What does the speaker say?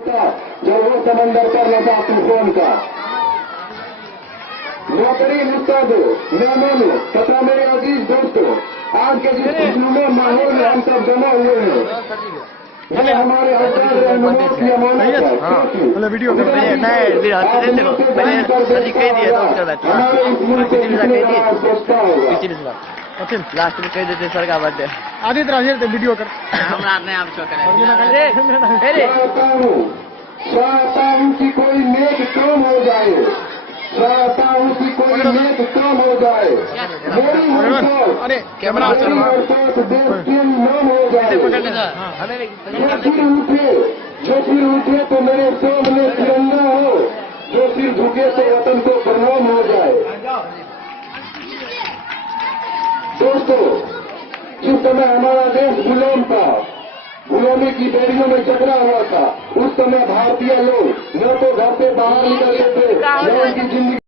जब वो समंदर पर लगा तूफान का। नौकरी मुद्दा दो मेहमानों तथा मेरे अजीज दोस्तों, आज के जिस खुशनुमा माहौल में हम सब जमा हुए हैं, ये हमारे हज़ार रहनुमा की अमानत है। वीडियो हमारे इस मुल्क को कितने बार सोचता होगा। लास्ट में कह देते सर का बर्थडे आदित्य राजेश वीडियो कर चाहता हूँ कि कोई नेक काम हो जाए, चाहता हूँ कि कोई नेक काम हो जाए, मेरी अरे कैमरा देश के नाम हो जाए। जो फिर उठे तो मेरे सामने तिरंगा हो, जो फिर झुके तो वतन को प्रणाम हो जाए। दोस्तों, जिस समय हमारा देश गुलाम था, गुलामी की बेड़ियों में जकड़ा हुआ था, उस समय भारतीय लोग न तो घर से बाहर निकलते थे, न उनकी जिंदगी